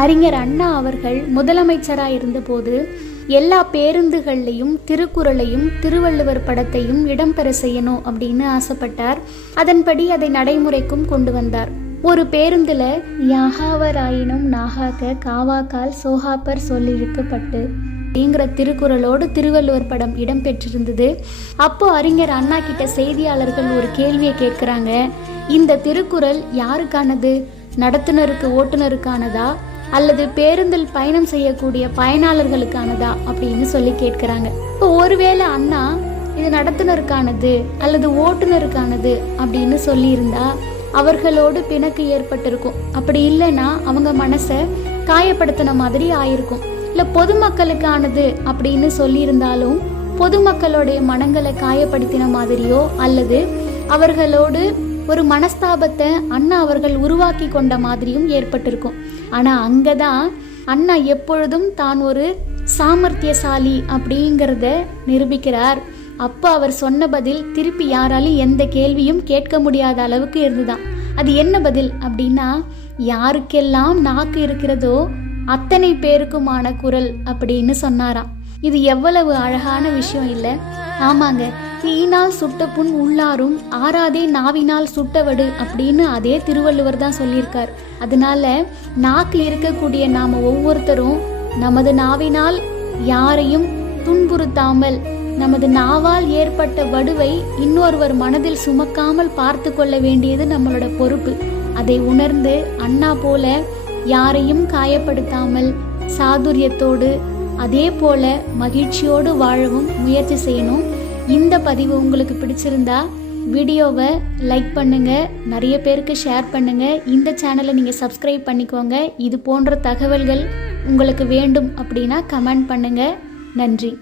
அறிஞர் அண்ணா அவர்கள் முதலமைச்சராக இருந்தபோது எல்லா பேருந்துகள்லையும் திருக்குறளையும் திருவள்ளுவர் படத்தையும் இடம்பெற செய்யணும் அப்படின்னு ஆசைப்பட்டார். அதன்படி அதை நடைமுறைக்கும் கொண்டு வந்தார். ஒரு பேருந்துல யாகாவராயினும் நாகாக்க காவாக்கால் சோகாப்பர் சொல்லிழுக்கப்பட்டு அப்படிங்கிற திருக்குறளோடு திருவள்ளுவர் படம் இடம்பெற்றிருந்தது. அப்போ அறிஞர் அண்ணா கிட்ட செய்தியாளர்கள் ஒரு கேள்வியை கேட்குறாங்க. இந்த திருக்குறள் யாருக்கானது? நடத்துனருக்கு ஓட்டுநருக்கானதா அல்லது பேருந்தில் பயணம் செய்யக்கூடிய பயனாளர்களுக்கானதா அப்படின்னு சொல்லி கேட்குறாங்க. இப்போ ஒருவேளை அண்ணா இது நடத்துனருக்கானது அல்லது ஓட்டுநருக்கானது அப்படின்னு சொல்லியிருந்தா அவர்களோடு பிணக்கு ஏற்பட்டிருக்கும். அப்படி இல்லைன்னா அவங்க மனசை காயப்படுத்தின மாதிரி ஆயிருக்கும். இல்லை பொதுமக்களுக்கானது அப்படின்னு சொல்லியிருந்தாலும் பொதுமக்களுடைய மனங்களை காயப்படுத்தின மாதிரியோ அல்லது அவர்களோடு ஒரு மனஸ்தாபத்தை அண்ணா அவர்கள் உருவாக்கி கொண்ட மாதிரியும் ஏற்பட்டிருக்கும். ஆனால் அங்கே தான் அண்ணா எப்பொழுதும் தான் ஒரு சாமர்த்தியசாலி அப்படிங்கிறத நிரூபிக்கிறார். அப்போ அவர் சொன்ன பதில் திருப்பி யாராலும் எந்த கேள்வியும் கேட்க முடியாத அளவுக்கு இருந்துதான். அது என்ன பதில் அப்படின்னா, யாருக்கெல்லாம் நாக்கு இருக்கிறதோ அத்தனை பேருக்குமான குரல் அப்படின்னு சொன்னாராம். இது எவ்வளவு அழகான விஷயம் இல்லை? ஆமாங்க, தீயினால் சுட்ட புண் உள்ளாரும் ஆறாதே நாவினால் சுட்டவடு அப்படின்னு அதே திருவள்ளுவர் தான் சொல்லியிருக்கார். அதனால நாக்கில் இருக்கக்கூடிய நாம ஒவ்வொருத்தரும் நமது நாவினால் யாரையும் துன்புறுத்தாமல் நமது நாவால் ஏற்பட்ட வடுவை இன்னொருவர் மனதில் சுமக்காமல் பார்த்து கொள்ள வேண்டியது நம்மளோட பொறுப்பு. அதை உணர்ந்து அண்ணா போல யாரையும் காயப்படுத்தாமல் சாதுரியத்தோடு அதே போல மகிழ்ச்சியோடு வாழவும் முயற்சி செய்யணும். இந்த பதிவு உங்களுக்கு பிடிச்சிருந்தா வீடியோவை லைக் பண்ணுங்க, நிறைய பேருக்கு ஷேர் பண்ணுங்க. இந்த சேனலை நீங்கள் சப்ஸ்கிரைப் பண்ணிக்கோங்க. இது போன்ற தகவல்கள் உங்களுக்கு வேண்டும் அப்படின்னா கமெண்ட் பண்ணுங்க. நன்றி.